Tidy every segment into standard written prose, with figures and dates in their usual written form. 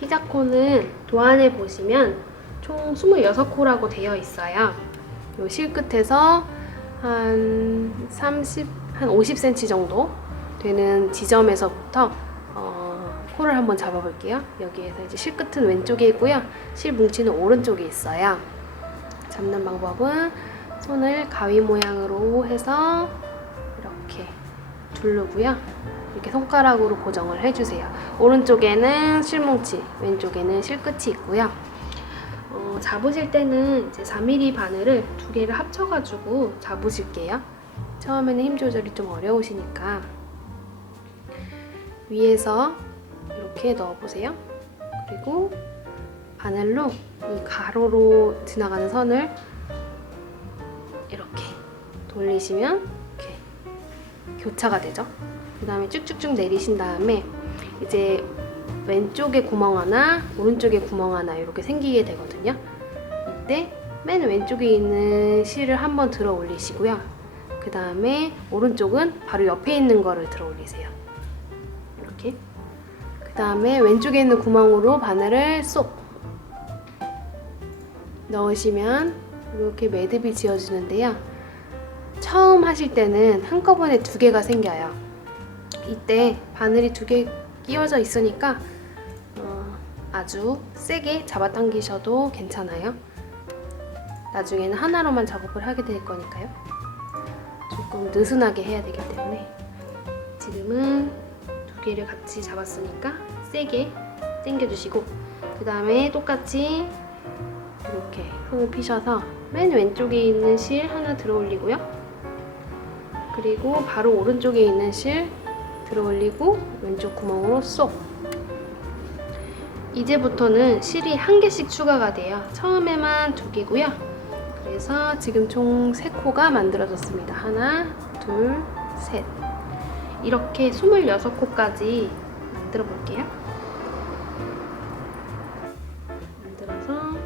피자코는 도안에 보시면 총 26코라고 되어 있어요. 요 실끝에서 한 50cm 정도 되는 지점에서부터 코를 한번 잡아볼게요. 여기에서 이제 실끝은 왼쪽에 있고요. 실 뭉치는 오른쪽에 있어요. 잡는 방법은 손을 가위 모양으로 해서 이렇게 두르고요. 이렇게 손가락으로 고정을 해주세요. 오른쪽에는 실뭉치, 왼쪽에는 실끝이 있고요. 잡으실 때는 이제 4mm 바늘을 두 개를 합쳐가지고 잡으실게요. 처음에는 힘 조절이 좀 어려우시니까 위에서 이렇게 넣어보세요. 그리고 바늘로 이 가로로 지나가는 선을 이렇게 돌리시면 이렇게 교차가 되죠. 그 다음에 쭉쭉쭉 내리신 다음에 이제 왼쪽에 구멍 하나, 오른쪽에 구멍 하나 이렇게 생기게 되거든요. 이때 맨 왼쪽에 있는 실을 한번 들어 올리시고요. 그 다음에 오른쪽은 바로 옆에 있는 거를 들어 올리세요. 이렇게. 그 다음에 왼쪽에 있는 구멍으로 바늘을 쏙 넣으시면 이렇게 매듭이 지어지는데요. 처음 하실 때는 한꺼번에 두 개가 생겨요. 이때 바늘이 두 개 끼워져 있으니까 아주 세게 잡아당기셔도 괜찮아요. 나중에는 하나로만 작업을 하게 될 거니까요. 조금 느슨하게 해야 되기 때문에 지금은 두 개를 같이 잡았으니까 세게 당겨주시고, 그 다음에 똑같이 이렇게 손을 피셔서 맨 왼쪽에 있는 실 하나 들어 올리고요. 그리고 바로 오른쪽에 있는 실 들어 올리고 왼쪽 구멍으로 쏙. 이제부터는 실이 한 개씩 추가가 돼요. 처음에만 두 개고요. 그래서 지금 총 3코가 만들어졌습니다. 하나, 둘, 셋. 이렇게 26코까지 만들어 볼게요. 만들어서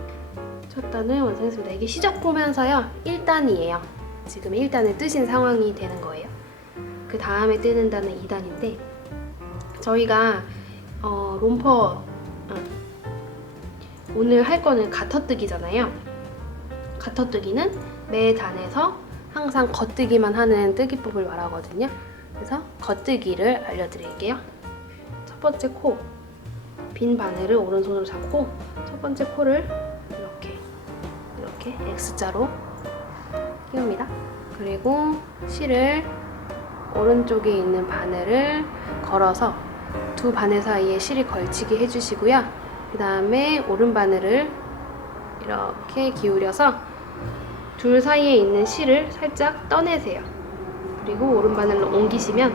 첫 단을 완성했습니다. 이게 시작 보면서요 1단이에요. 지금 1단을 뜨신 상황이 되는 거예요. 그 다음에 뜨는 단은 2단인데 저희가 롬퍼 오늘 할 거는 가터뜨기잖아요. 가터뜨기는 매 단에서 항상 겉뜨기만 하는 뜨기법을 말하거든요. 그래서 겉뜨기를 알려드릴게요. 첫 번째 코, 빈 바늘을 오른손으로 잡고 첫 번째 코를 이렇게 X자로 끼웁니다. 그리고 실을 오른쪽에 있는 바늘을 걸어서 두 바늘 사이에 실이 걸치게 해주시고요. 그 다음에 오른 바늘을 이렇게 기울여서 둘 사이에 있는 실을 살짝 떠내세요. 그리고 오른 바늘로 옮기시면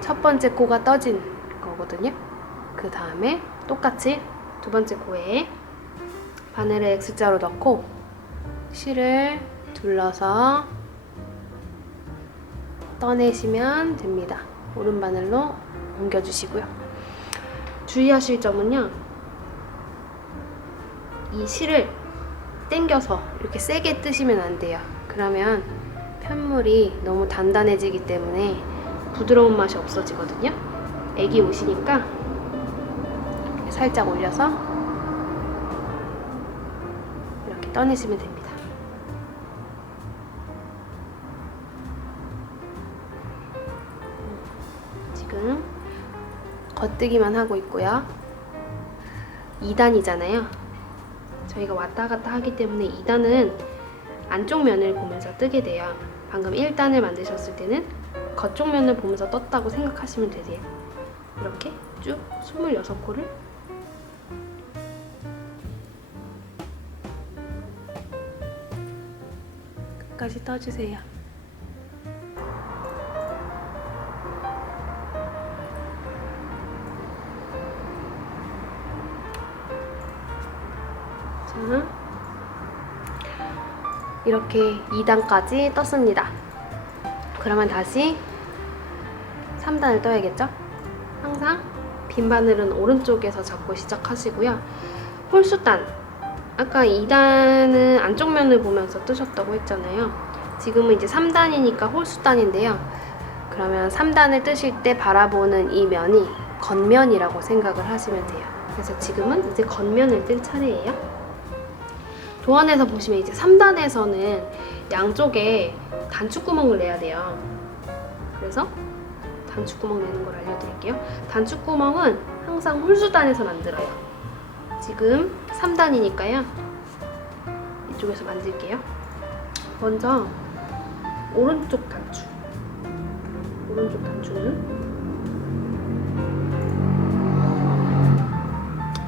첫 번째 코가 떠진 거거든요. 그 다음에 똑같이 두 번째 코에 바늘을 X자로 넣고 실을 둘러서 떠내시면 됩니다. 오른 바늘로 옮겨주시고요. 주의하실 점은요, 이 실을 당겨서 이렇게 세게 뜨시면 안 돼요. 그러면 편물이 너무 단단해지기 때문에 부드러운 맛이 없어지거든요. 애기 옷이니까 살짝 올려서 이렇게 떠내시면 됩니다. 지금 겉뜨기만 하고 있고요. 2단이잖아요. 저희가 왔다 갔다 하기 때문에 2단은 안쪽 면을 보면서 뜨게 돼요. 방금 1단을 만드셨을 때는 겉쪽 면을 보면서 떴다고 생각하시면 되세요. 이렇게 쭉 26코를 끝까지 떠주세요. 자, 이렇게 2단까지 떴습니다. 그러면 다시 3단을 떠야겠죠? 항상 빈 바늘은 오른쪽에서 잡고 시작하시고요. 홀수단, 아까 2단은 안쪽 면을 보면서 뜨셨다고 했잖아요. 지금은 이제 3단이니까 홀수단인데요. 그러면 3단을 뜨실 때 바라보는 이 면이 겉면이라고 생각을 하시면 돼요. 그래서 지금은 이제 겉면을 뜰 차례예요. 도안에서 보시면 이제 3단에서는 양쪽에 단축구멍을 내야 돼요. 그래서 단축구멍 내는 걸 알려드릴게요. 단축구멍은 항상 홀수단에서 만들어요. 지금 3단이니까요. 이쪽에서 만들게요. 먼저 오른쪽 단축. 오른쪽 단축은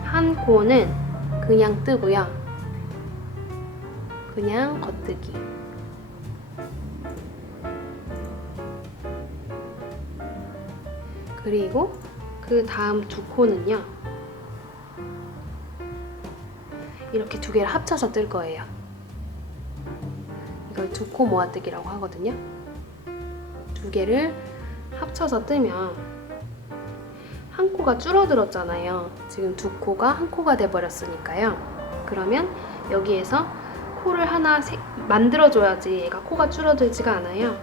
한 코는 그냥 뜨고요. 그냥 겉뜨기. 그리고 그 다음 두 코는요. 이렇게 두 개를 합쳐서 뜰 거예요. 이걸 두 코 모아뜨기라고 하거든요. 두 개를 합쳐서 뜨면 한 코가 줄어들었잖아요. 지금 두 코가 한 코가 돼버렸으니까요. 그러면 여기에서 코를 하나 만들어줘야지 얘가 코가 줄어들지가 않아요.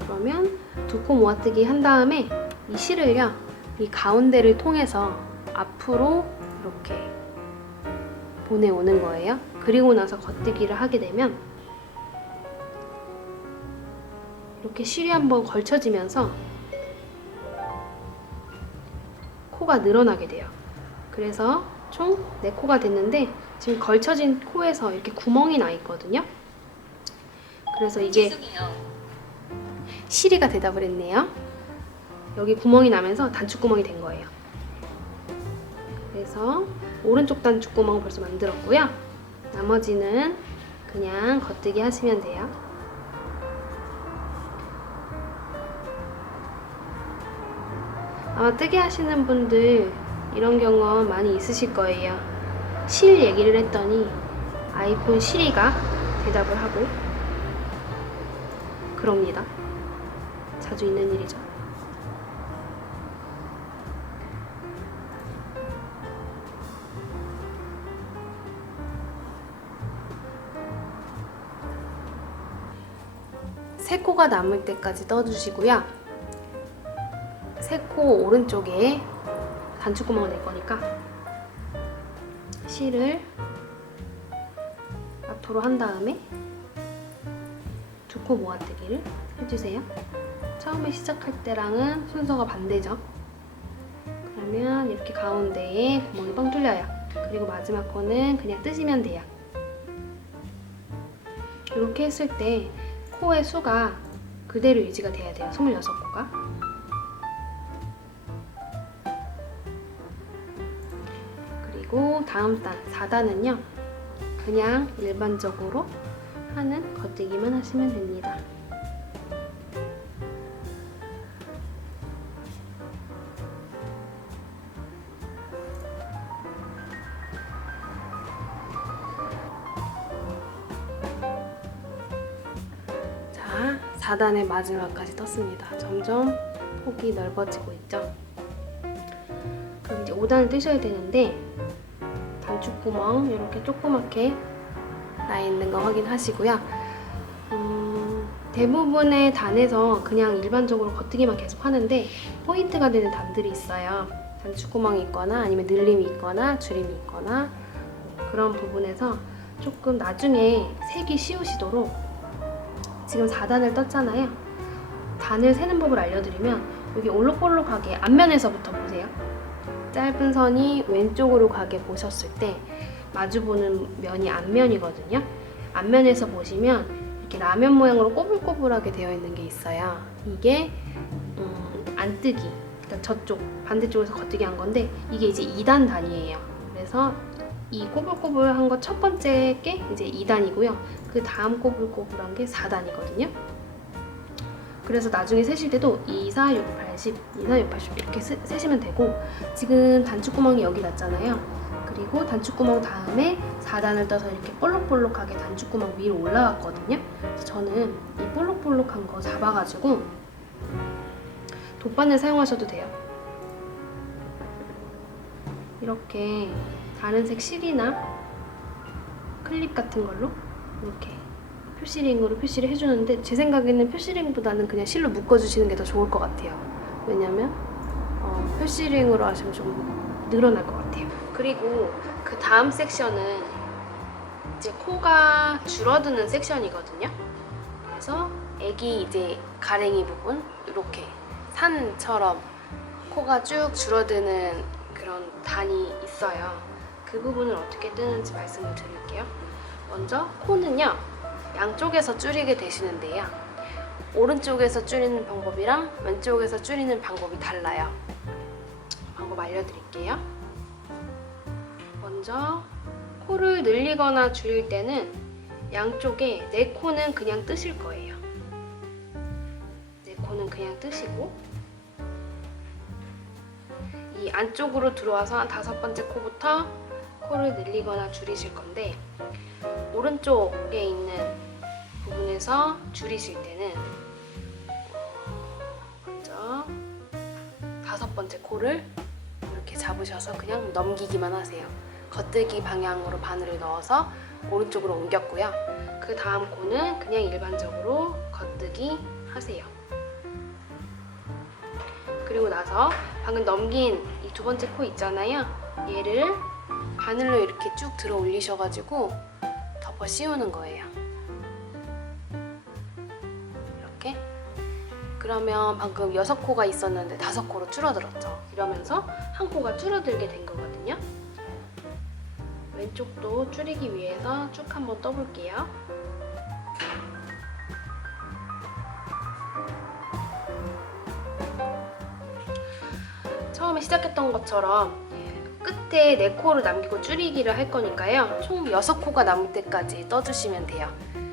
그러면 두 코 모아뜨기 한 다음에 이 실을요, 이 가운데를 통해서 앞으로 이렇게 보내오는 거예요. 그리고 나서 겉뜨기를 하게 되면 이렇게 실이 한번 걸쳐지면서 코가 늘어나게 돼요. 그래서 총 4코가 됐는데 지금 걸쳐진 코에서 이렇게 구멍이 나 있거든요. 그래서 이게 시리가 대답을 했네요. 여기 구멍이 나면서 단축구멍이 된 거예요. 그래서 오른쪽 단축구멍을 벌써 만들었고요. 나머지는 그냥 겉뜨기 하시면 돼요. 아마 뜨개 하시는 분들 이런 경험 많이 있으실 거예요. 실 얘기를 했더니 아이폰 시리가 대답을 하고 그럽니다. 자주 있는 일이죠. 세 코가 남을 때까지 떠주시고요. 세 코 오른쪽에 단축구멍을 낼 거니까 실을 앞으로 한 다음에 두 코 모아뜨기를 해주세요. 처음에 시작할 때랑은 순서가 반대죠. 그러면 이렇게 가운데에 구멍이 뻥 뚫려요. 그리고 마지막 코는 그냥 뜨시면 돼요. 이렇게 했을 때 코의 수가 그대로 유지가 돼야 돼요. 26코가. 그리고 다음 단 4단은요. 그냥 일반적으로 하는 겉뜨기만 하시면 됩니다. 자, 4단의 마지막까지 떴습니다. 점점 폭이 넓어지고 있죠. 그럼 이제 5단을 뜨셔야 되는데 단축구멍 이렇게 조그맣게 나 있는 거 확인하시고요. 대부분의 단에서 그냥 일반적으로 겉뜨기만 계속 하는데 포인트가 되는 단들이 있어요. 단축구멍이 있거나 아니면 늘림이 있거나 줄임이 있거나 그런 부분에서 조금 나중에 세기 쉬우시도록 지금 4단을 떴잖아요. 단을 세는 법을 알려드리면 여기 올록볼록하게 앞면에서부터 보세요. 짧은 선이 왼쪽으로 가게 보셨을 때 마주보는 면이 앞면이거든요. 앞면에서 보시면 이렇게 라면 모양으로 꼬불꼬불하게 되어 있는 게 있어요. 이게 안뜨기, 그러니까 저쪽 반대쪽에서 겉뜨기 한 건데 이게 이제 2단 단이에요. 그래서 이 꼬불꼬불한 거 첫 번째 게 이제 2단이고요. 그 다음 꼬불꼬불한 게 4단이거든요. 그래서 나중에 세실 때도 2, 4, 6, 80, 2, 4, 6, 80 이렇게 세시면 되고 지금 단축구멍이 여기 났잖아요. 그리고 단축구멍 다음에 4단을 떠서 이렇게 볼록볼록하게 단축구멍 위로 올라갔거든요. 그래서 저는 이 볼록볼록한 거 잡아가지고 돗바늘 사용하셔도 돼요. 이렇게 다른 색 실이나 클립 같은 걸로 이렇게 표시링으로 표시를 해주는데 제 생각에는 표시링보다는 그냥 실로 묶어주시는 게 더 좋을 것 같아요. 왜냐면 표시링으로 하시면 좀 늘어날 것 같아요. 그리고 그 다음 섹션은 이제 코가 줄어드는 섹션이거든요. 그래서 애기 이제 가랭이 부분 이렇게 산처럼 코가 쭉 줄어드는 그런 단이 있어요. 그 부분을 어떻게 뜨는지 말씀을 드릴게요. 먼저 코는요, 양쪽에서 줄이게 되시는데요. 오른쪽에서 줄이는 방법이랑 왼쪽에서 줄이는 방법이 달라요. 방법 알려드릴게요. 먼저 코를 늘리거나 줄일 때는 양쪽에 내 코는 그냥 뜨실 거예요. 내 코는 그냥 뜨시고 이 안쪽으로 들어와서 한 5번째 코부터 코를 늘리거나 줄이실 건데, 오른쪽에 있는 부분에서 줄이실 때는 먼저 5번째 코를 이렇게 잡으셔서 그냥 넘기기만 하세요. 겉뜨기 방향으로 바늘을 넣어서 오른쪽으로 옮겼고요. 그 다음 코는 그냥 일반적으로 겉뜨기 하세요. 그리고 나서 방금 넘긴 이 2번째 코 있잖아요. 얘를 바늘로 이렇게 쭉 들어 올리셔가지고 덮어 씌우는 거예요. 이렇게. 그러면 방금 6코가 있었는데 5코로 줄어들었죠. 이러면서 한 코가 줄어들게 된 거거든요. 왼쪽도 줄이기 위해서 쭉 한번 떠볼게요. 처음에 시작했던 것처럼 끝에 4코를 남기고 줄이기를 할 거니까요. 총 6코가 남을 때까지 떠주시면 돼요.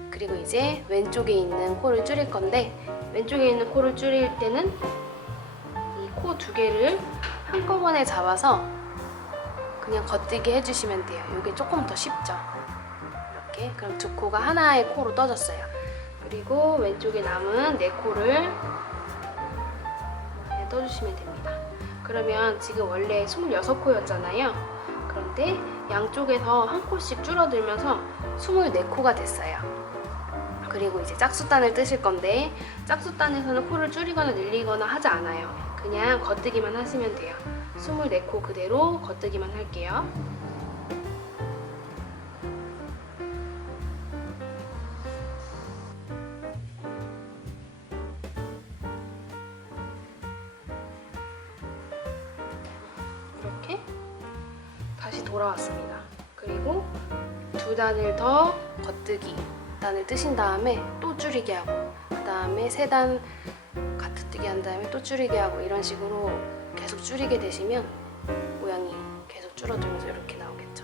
그리고 이제 왼쪽에 있는 코를 줄일 건데, 왼쪽에 있는 코를 줄일 때는 이 코 2개를 한꺼번에 잡아서 그냥 겉뜨기 해주시면 돼요. 이게 조금 더 쉽죠? 이렇게. 그럼 2코가 하나의 코로 떠졌어요. 그리고 왼쪽에 남은 4코를 떠주시면 됩니다. 그러면 지금 원래 26코였잖아요. 그런데 양쪽에서 한 코씩 줄어들면서 24코가 됐어요. 그리고 이제 짝수단을 뜨실 건데, 짝수단에서는 코를 줄이거나 늘리거나 하지 않아요. 그냥 겉뜨기만 하시면 돼요. 24코 그대로 겉뜨기만 할게요. 이렇게 다시 돌아왔습니다. 그리고 2단을 더 겉뜨기 단을 뜨신 다음에 또 줄이게 하고, 그 다음에 3단 가트뜨기 한 다음에 또 줄이게 하고, 이런 식으로 계속 줄이게 되시면 모양이 계속 줄어들면서 이렇게 나오겠죠.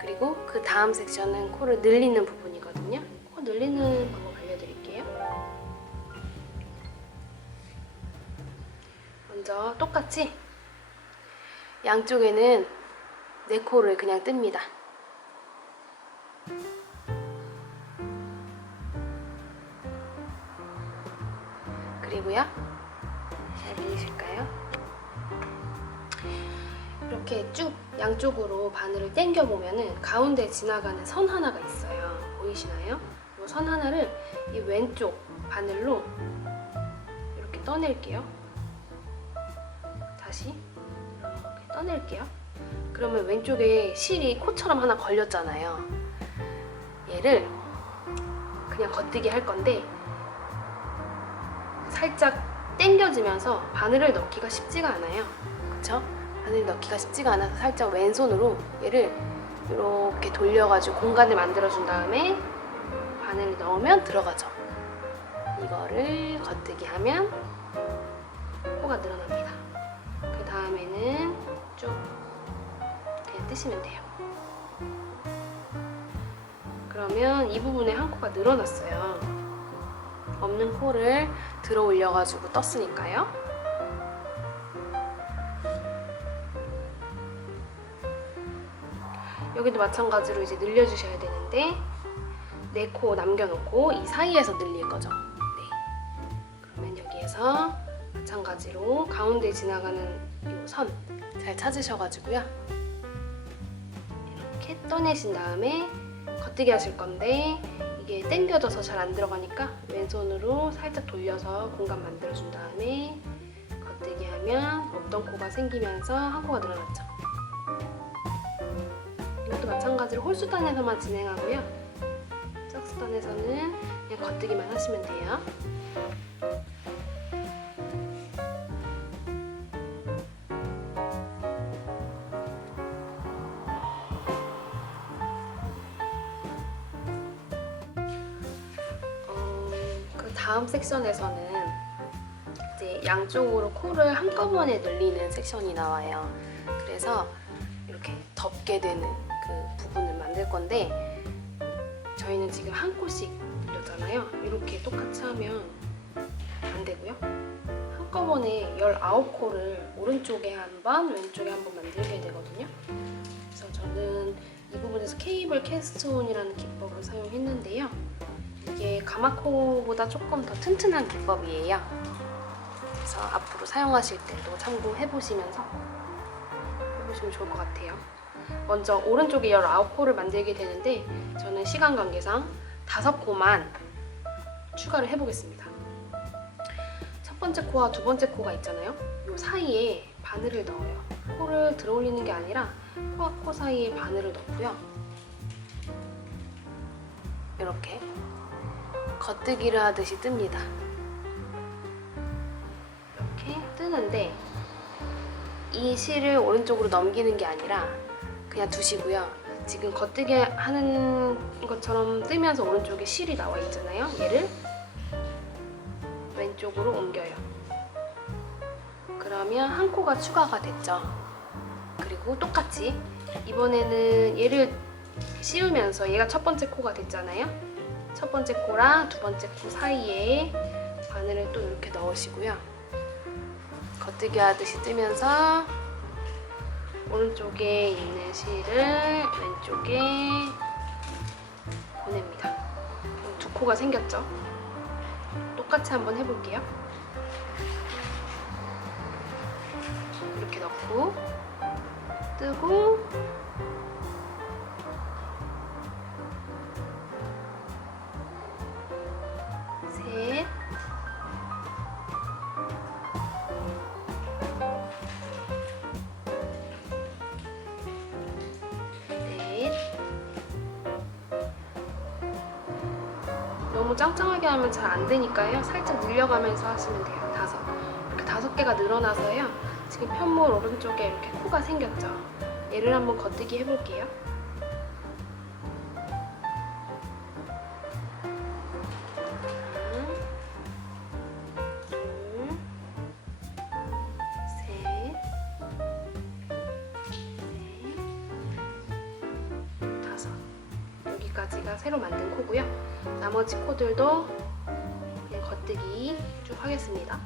그리고 그 다음 섹션은 코를 늘리는 부분이거든요. 코 늘리는 방법 알려드릴게요. 먼저 똑같이 양쪽에는 4코를 그냥 뜹니다. 그리고요, 잘 보이실까요? 이렇게 쭉 양쪽으로 바늘을 당겨 보면은 가운데 지나가는 선 하나가 있어요. 보이시나요? 이 선 하나를 이 왼쪽 바늘로 이렇게 떠낼게요. 다시 이렇게 떠낼게요. 그러면 왼쪽에 실이 코처럼 하나 걸렸잖아요. 얘를 그냥 겉뜨기 할 건데, 살짝 당겨지면서 바늘을 넣기가 쉽지가 않아요. 그쵸? 바늘 넣기가 쉽지가 않아서 살짝 왼손으로 얘를 이렇게 돌려가지고 공간을 만들어준 다음에 바늘을 넣으면 들어가죠. 이거를 겉뜨기 하면 코가 늘어납니다. 그 다음에는 쭉 그냥 뜨시면 돼요. 그러면 이 부분에 한 코가 늘어났어요. 없는 코를 들어 올려가지고 떴으니까요. 여기도 마찬가지로 이제 늘려주셔야 되는데, 4코 남겨놓고 이 사이에서 늘릴 거죠. 네. 그러면 여기에서 마찬가지로 가운데 지나가는 이 선 잘 찾으셔가지고요. 이렇게 떠내신 다음에 겉뜨기 하실 건데, 이게 당겨져서 잘 안 들어가니까 왼손으로 살짝 돌려서 공간 만들어준 다음에 겉뜨기 하면 없던 코가 생기면서 한 코가 늘어났죠. 이것도 마찬가지로 홀수단에서만 진행하고요. 짝수단에서는 그냥 겉뜨기만 하시면 돼요. 그 다음 섹션에서는 이제 양쪽으로 코를 한꺼번에 늘리는 섹션이 나와요. 그래서 이렇게 덮게 되는 그 부분을 만들 건데, 저희는 지금 한 코씩 늘렸잖아요. 이렇게 똑같이 하면 안 되고요. 한꺼번에 19코를 오른쪽에 한 번, 왼쪽에 한 번 만들게 되거든요. 그래서 저는 이 부분에서 케이블 캐스트온이라는 기법을 사용했는데요. 이게 가마코보다 조금 더 튼튼한 기법이에요. 그래서 앞으로 사용하실 때도 참고해보시면서 해보시면 좋을 것 같아요. 먼저 오른쪽에 19코를 만들게 되는데, 저는 시간 관계상 5코만 추가를 해보겠습니다. 첫 번째 코와 두 번째 코가 있잖아요. 이 사이에 바늘을 넣어요. 코를 들어 올리는 게 아니라 코와 코 사이에 바늘을 넣고요. 이렇게 겉뜨기를 하듯이 뜹니다. 이렇게 뜨는데, 이 실을 오른쪽으로 넘기는 게 아니라 그냥 두시고요. 지금 겉뜨기 하는 것처럼 뜨면서 오른쪽에 실이 나와 있잖아요. 얘를 왼쪽으로 옮겨요. 그러면 한 코가 추가가 됐죠. 그리고 똑같이 이번에는 얘를 씌우면서 얘가 첫 번째 코가 됐잖아요. 첫 번째 코랑 두 번째 코 사이에 바늘을 또 이렇게 넣으시고요. 겉뜨기 하듯이 뜨면서 오른쪽에 있는 실을 왼쪽에 보냅니다. 두 코가 생겼죠? 똑같이 한번 해볼게요. 이렇게 넣고 뜨고 셋, 너무 짱짱하게 하면 잘 안 되니까요. 살짝 늘려가면서 하시면 돼요. 5. 이렇게 5개가 늘어나서요. 지금 편물 오른쪽에 이렇게 코가 생겼죠. 얘를 한번 겉뜨기 해볼게요. 여기까지가 새로 만든 코고요. 나머지 코들도 그냥 겉뜨기 쭉 하겠습니다.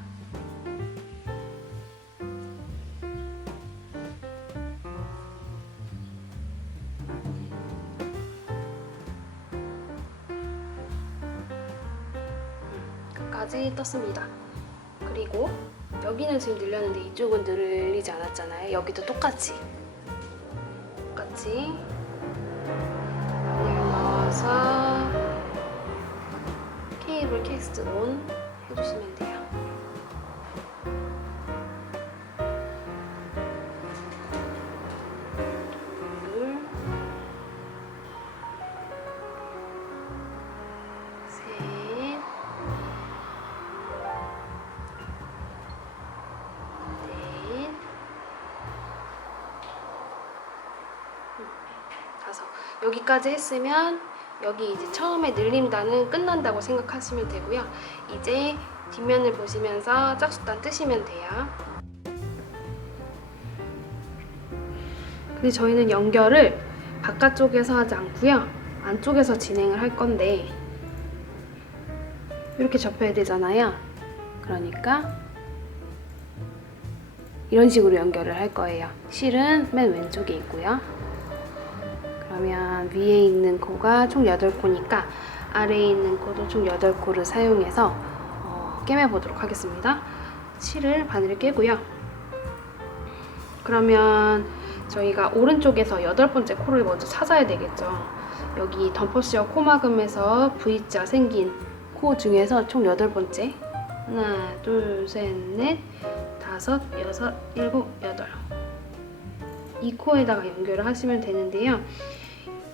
끝까지 떴습니다. 그리고 여기는 지금 늘렸는데 이쪽은 늘리지 않았잖아요. 여기도 똑같이 넣어서 케이블 캐스트 온 해주시면 돼요. 둘, 셋, 넷, 5. 여기까지 했으면 여기 이제 처음에 늘림단은 끝난다고 생각하시면 되고요. 이제 뒷면을 보시면서 짝수단 뜨시면 돼요. 근데 저희는 연결을 바깥쪽에서 하지 않고요. 안쪽에서 진행을 할 건데, 이렇게 접혀야 되잖아요. 그러니까 이런 식으로 연결을 할 거예요. 실은 맨 왼쪽에 있고요. 그러면 위에 있는 코가 총 8코니까 아래에 있는 코도 총 8코를 사용해서 꿰매보도록 하겠습니다. 실을 바늘을 꿰고요. 그러면 저희가 오른쪽에서 8번째 코를 먼저 찾아야 되겠죠. 여기 덤퍼시어 코막음에서 V자 생긴 코 중에서 총 8번째, 하나, 둘, 셋, 넷, 5, 6, 7, 8, 이 코에다가 연결을 하시면 되는데요.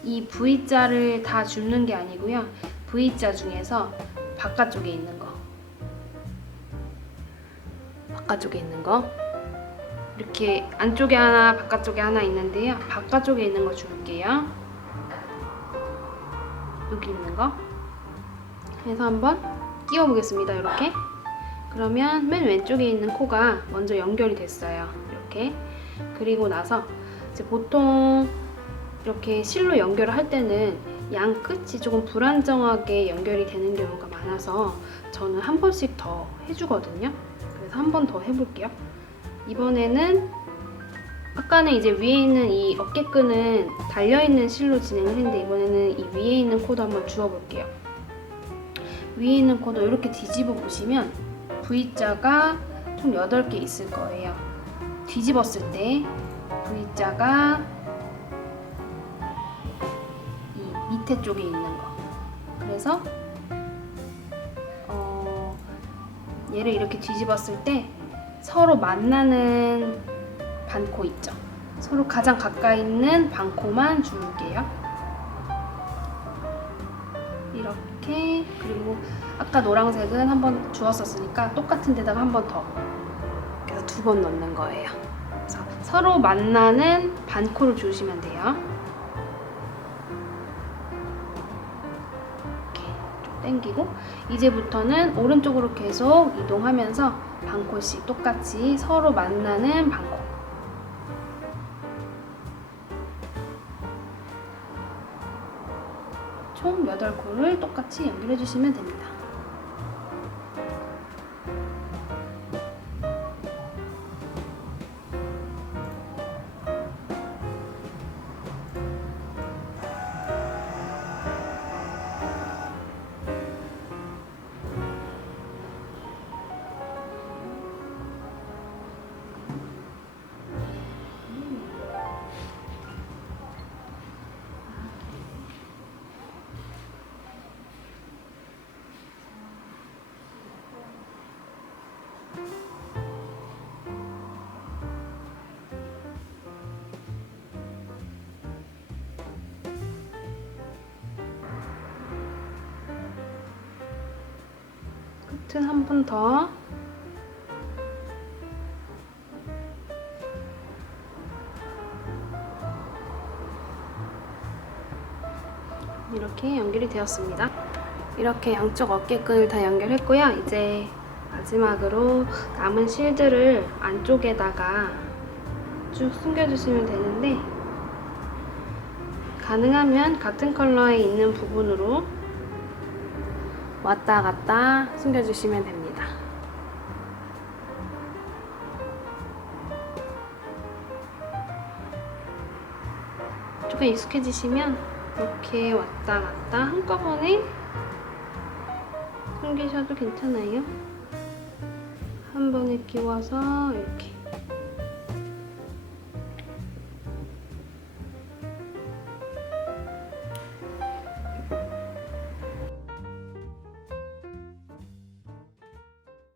이 V자를 다 줍는 게 아니고요. V자 중에서 바깥쪽에 있는 거. 바깥쪽에 있는 거. 이렇게 안쪽에 하나, 바깥쪽에 하나 있는데요. 바깥쪽에 있는 거 줄게요. 여기 있는 거. 그래서 한번 끼워 보겠습니다. 이렇게. 그러면 맨 왼쪽에 있는 코가 먼저 연결이 됐어요. 이렇게. 그리고 나서 이제 보통 이렇게 실로 연결을 할 때는 양 끝이 조금 불안정하게 연결이 되는 경우가 많아서 저는 한 번씩 더 해주거든요. 그래서 한 번 더 해볼게요. 이번에는 아까는 이제 위에 있는 이 어깨끈은 달려있는 실로 진행을 했는데 이번에는 이 위에 있는 코도 한번 주워볼게요. 위에 있는 코도 이렇게 뒤집어 보시면 V자가 총 8개 있을 거예요. 뒤집었을 때 V자가 이 밑에 쪽에 있는 거. 그래서 얘를 이렇게 뒤집었을 때 서로 만나는 반코 있죠? 서로 가장 가까이 있는 반코만 줄게요. 이렇게. 그리고 아까 노란색은 한 번 주웠었으니까 똑같은 데다가 한 번 더. 그래서 2번 넣는 거예요. 그래서 서로 만나는 반코를 주시면 돼요. 이렇게 좀 당기고 이제부터는 오른쪽으로 계속 이동하면서 반코씩 똑같이 서로 만나는 반코. 총 8코를 똑같이 연결해 주시면 됩니다. 끝은 한 번 더. 이렇게 연결이 되었습니다. 이렇게 양쪽 어깨끈을 다 연결했고요. 이제 마지막으로 남은 실들을 안쪽에다가 쭉 숨겨주시면 되는데 가능하면 같은 컬러에 있는 부분으로 왔다 갔다 숨겨주시면 됩니다. 조금 익숙해지시면 이렇게 왔다 갔다 한꺼번에 숨기셔도 괜찮아요. 한 번에 끼워서 이렇게